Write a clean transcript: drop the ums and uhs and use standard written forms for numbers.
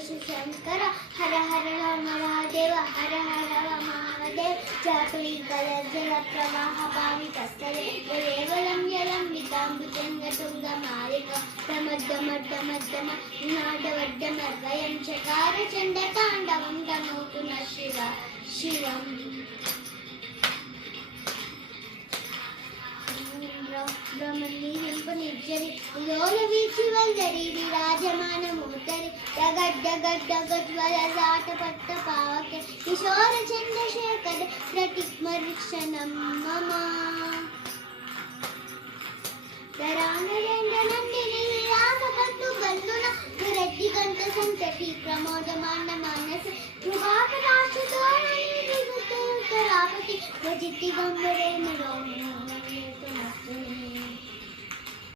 शंकर हर हर महादेव हर हर महादेव जापली जल प्रवाह पावितस्थले केवलं जलं विताम्बुजङ्गतुङ्गमालिका प्रमद्दमड्डमद्दम नाडवड्डमर्वयं चकार चण्डताण्डवं तनोतु न शिवम् ब्रह्मनिर्जरि लोलवीचिवल्लरि विराजमानमूर्तरि जगद्जगद्जगद्वरजाटपट्टपावके किशोरचन्द्रशेखर प्रतिस्मर्षणं मम धरानरेन्द्रनन्दिनी रामबन्धुबन्धुन दुरद्दिगन्तसन्तति प्रमोदमान मानस कृपाकटाक्षतोरणि विभूतरापति भजिति गम्भरे मनोमि